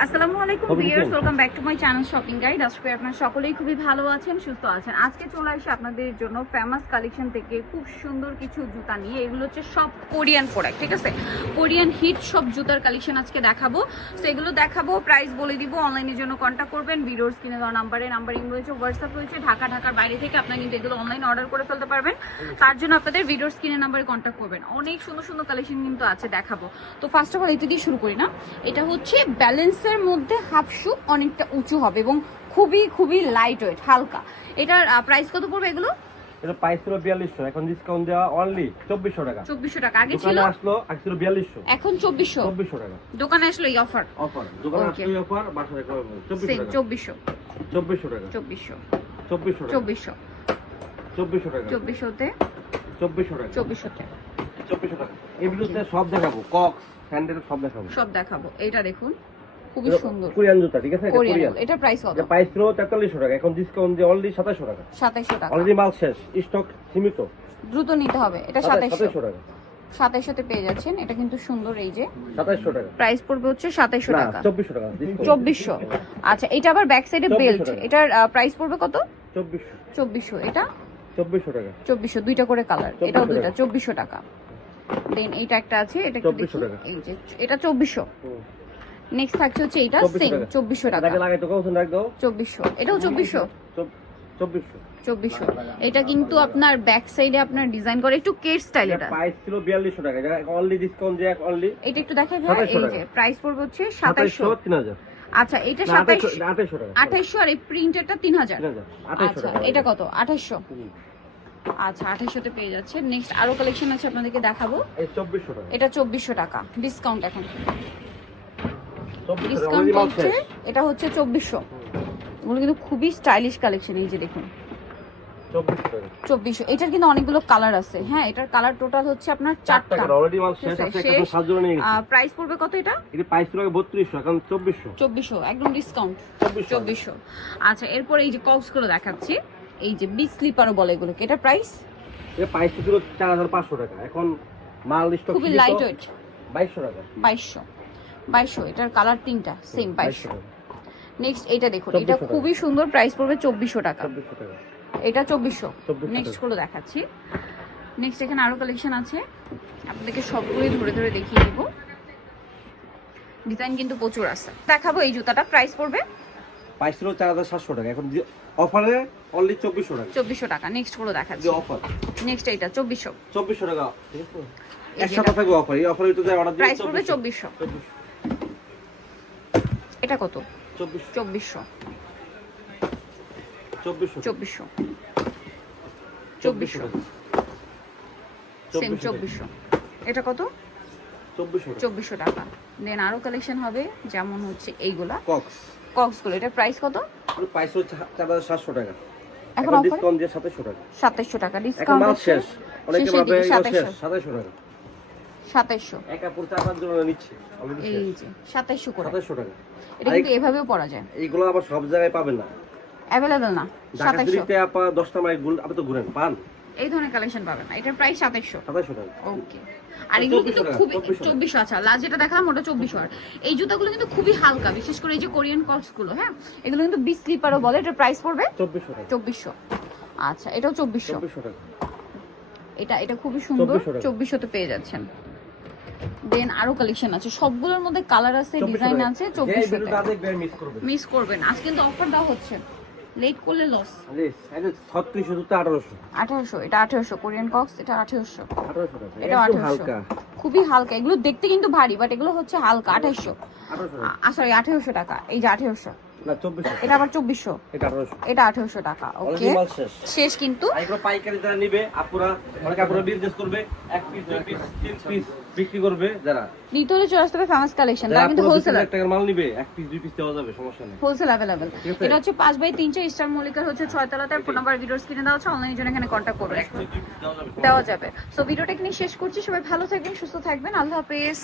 আসসালামু আলাইকুম viewers, welcome back to my channel shopping guide. আজকে আপনারা সকলেই খুবই ভালো আছেন, সুস্থ আছেন। আজকে চলে আসি আপনাদের জন্য ফেমাস কালেকশন থেকে খুব সুন্দর কিছু জুতা নিয়ে। এগুলো হচ্ছে সব কোরিয়ান প্রোডাক্ট, ঠিক আছে? কোরিয়ান হিট সব জুতার কালেকশন আজকে দেখাবো। সো এগুলো দেখাবো, প্রাইস বলে দিব। অনলাইনের জন্য কন্ট্যাক্ট করবেন, ভিডিওর স্ক্রিনে দেওয়া নাম্বারিং রয়েছে, হোয়াটসঅ্যাপ রয়েছে। ঢাকার বাইরে থেকে আপনারা কিন্তু এগুলো অনলাইনে অর্ডার করে ফেলতে পারবেন। তার জন্য আপনাদের ভিডিওর স্ক্রিনে নাম্বারে কন্ট্যাক্ট করবেন। অনেক সুন্দর সুন্দর কালেকশন কিন্তু আছে, দেখাবো। তো ফার্স্ট অফ অল এটা দিয়ে শুরু করি না। এটা হচ্ছে ব্যালেন্সের মধ্যে হাফ শু, অনেকটা উঁচু হবে এবং খুবই লাইট ওয়েট, হালকা। এটার প্রাইস কত পড়বে এগুলো? এটা প্রাইস ছিল 4200, এখন ডিসকাউন্ট দেওয়া অনলি 2400 টাকা। 2400 টাকা আগে ছিল, আগে ছিল 4200, এখন 2400 টাকা। দোকানে আসলো এই অফার, দোকানে আসলো এই অফার, বাসায় করে 2400 টাকা। 2400 টাকা। 2400 টাকা। 2400 তে 2400 টাকা। 2400 তে 2400 টাকা। এগুলোতে সব দেখাবো, কক্স, স্যান্ডেল সব দেখাবো। এটা দেখুন, খুবই সুন্দর কোরিয়ান জুতা, ঠিক আছে? এটা কোরিয়ান। এটা প্রাইস কত? এটা প্রাইস ছিল 4300 টাকা, এখন ডিসকাউন্ট দিয়ে অনলি 2700 টাকা। 2700 টাকা। অলরেডি মাল শেষ, স্টক সীমিত, দ্রুত নিতে হবে। এটা 2700 টাকা। 2700 তে পেয়ে যাচ্ছেন। এটা কিন্তু সুন্দর, এই যে 2700 টাকা। প্রাইস পড়বে হচ্ছে 2700 টাকা। 2400 টাকা। 2400। আচ্ছা, এটা আবার ব্যাক সাইডে বেল্ট, এটার প্রাইস পড়বে কত? 2400। এটা 2400 টাকা। 2400, দুইটা করে কালার, এটাও দুইটা 2400 টাকা। দেন এইটা একটা আছে, এটা একটু দেখি, এই যে এটা 2400। নেক্সট থাকছে হচ্ছে এটা সেম 2400 টাকা। আগে লাগাই তো কৌশল রাখ দাও। 2400, এটাও 2400। 2400। এটা কিন্তু আপনার ব্যাক সাইডে আপনার ডিজাইন করে একটু কেট স্টাইল। এটা প্রাইস ছিল 4200 টাকা, এটা অনলি ডিসকাউন্ট দিয়ে অনলি এটা একটু দেখাই ভাই, এই যে প্রাইস পড়বে হচ্ছে 2700। 3000। আচ্ছা, এটা 2700 2800 টাকা। 2800 আর এই প্রিন্টেরটা 3000। 2800 আচ্ছা, টাকা। এটা কত? 2800। আচ্ছা, 2800 তে পেয়ে যাচ্ছে। নেক্সট আরো কালেকশন আছে, আপনাদেরকে দেখাবো। এই 2400 টাকা। এটা 2400 টাকা, ডিসকাউন্ট এখন 2400 ডিসকাউন্ট টাকা। হচ্ছে, এটা হচ্ছে 2400। এগুলো কিন্তু খুবই স্টাইলিশ কালেকশন, এই যে দেখুন 2400 টাকা। 2400। এটার কিন্তু অনেকগুলো কালার আছে। হ্যাঁ, এটার কালার টোটাল হচ্ছে আপনার 4টা। অলরেডি মাল শেষ আছে, এখন সাজুরে নিয়ে গেছি। প্রাইস পড়বে কত এটা? এটা প্রাইস ছিল 3200, এখন 2400। 2400 একদম ডিসকাউন্ট, 2400। আচ্ছা, এরপর এই যে কক্স গুলো দেখাচ্ছি, এই যে বিগ স্লিপারও বলে এগুলোকে। এটা প্রাইস? এটা প্রাইস ছিল 4500 টাকা, এখন মাল স্টক খুবই লাইট ওয়েট, 2200 টাকা। 2200। এটার কালার তিনটা সেম 2200। নেক্সট এটা দেখুন, 2400 এটা টাকা। খুবই সুন্দর, প্রাইস পড়বে 2400 টাকা। 2400 টাকা। এটা 2400। 2400 নেক্সট গুলো দেখাচ্ছি। নেক্সট এখানে আরো কালেকশন আছে, আপনাদেরকে সবগুলোই ধরে দেখিয়ে দিব। ডিজাইন কিন্তু প্রচুর আছে। দেখাবো এই জুতাটা, প্রাইস পড়বে প্রাইস ছিল 4700 টাকা, এখন অফারে অনলি 2400 টাকা। 2400 টাকা। নেক্সট গুলো দেখাচ্ছি। অফার নেক্সট এটা 2400। 2400 টাকা, ঠিক আছে? এক সপ্তাহ থাকবে অফার, এই অফারে তো অর্ডার দিলে প্রাইস পড়বে 2400। এটা কত? 2400। 2400। 2400 সেম 2400। এটা কত? 2400 টাকা। দেন আরো কালেকশন হবে, যেমন হচ্ছে এইগুলা কক্স গুলো। এটা প্রাইস কত? প্রাইস হচ্ছে 4700 টাকা, এখন ডিসকাউন্ট দিয়ে 2700 টাকা। 2700 টাকা এখন ডিসকাউন্ট মাল শেষ, অনেকে ভাবে 2700। 2700 টাকা। 2700 একা পুরো আপনার জন্য নিচ্ছি অলরেডি এই শেষ। যে 2700 করে। 2700 টাকা। এটা কিন্তু এভাবেও পরা যায়, এইগুলো আবার সব জায়গায় পাবেন না, অ্যাভেলেবল না। ঢাকা 2700 সিটিতে আপা 10টা মাইল আপনি তো ঘুরেন পান, এই ধরনের কালেকশন পাবেন না। এটার প্রাইস 2700। 2700 টাকা। ওকে। আর এগুলো কিন্তু খুবই 2400। আচ্ছা, লাস্ট যেটা দেখালাম ওটা 2400। আর এই জুতাগুলো কিন্তু খুবই হালকা, বিশেষ করে এই যে কোরিয়ান কক্স গুলো। হ্যাঁ, এগুলো কিন্তু বিগ স্লিপারও বলে। এটার প্রাইস পড়বে 2400 টাকা। 2400। আচ্ছা, এটাও 2400। 2400 টাকা। এটা খুবই সুন্দর, 2400 টাকা। 2400 তে পেয়ে যাচ্ছেন। দেন আরো কালেকশন আছে, সবগুলোর মধ্যে কালার আছে, ডিজাইন আছে। 2400 টাকা। মিস করবেন, আজ কিন্তু অফার দাও হচ্ছে, লেট করলে লস। এটা 3600 তো 1800। 1800। এটা 1800 কোরিয়ান কক্স, এটা 1800। 1800 টাকা। এটা একদম 1800, হালকা। খুবই হালকা। এগুলো দেখতে কিন্তু ভারী, বাট এগুলো হচ্ছে হালকা। 2800। 1800 টাকা। সরি 1800 টাকা। এই যে 1800। না 2400। এটা আবার 2400। এটা 1800। এটা 1800 টাকা। ওকে, অলরেডি মাল শেষ। শেষ কিন্তু। আইগুলো পাইকারি যারা নিবে, আপুরা অনেক আপুরা বিজনেস করবে, এক পিস 2 পিস 3 পিস বিক্রি করবে, যারা নিতে হলে চলে আসতে হবে ফেমাস কালেকশন। তার কিন্তু হোলসেল, 1 টাকার মাল নিবে, এক পিস 2 পিস দেওয়া যাবে, সমস্যা নেই। Wholesale available. এটা হচ্ছে 5/3 স্টার মল্লিকার হচ্ছে 6 তলাতে। ফোন নাম্বার ভিডিওর স্ক্রিনে দেওয়া আছে, অনলাইনের জন্য এখানে কন্টাক্ট করবেন, এক পিস 2 পিস দেওয়া যাবে। দেওয়া যাবে। সো ভিডিওটা এখানে শেষ করছি। সবাই ভালো থাকবেন, সুস্থ থাকবেন। আল্লাহ হাফেজ।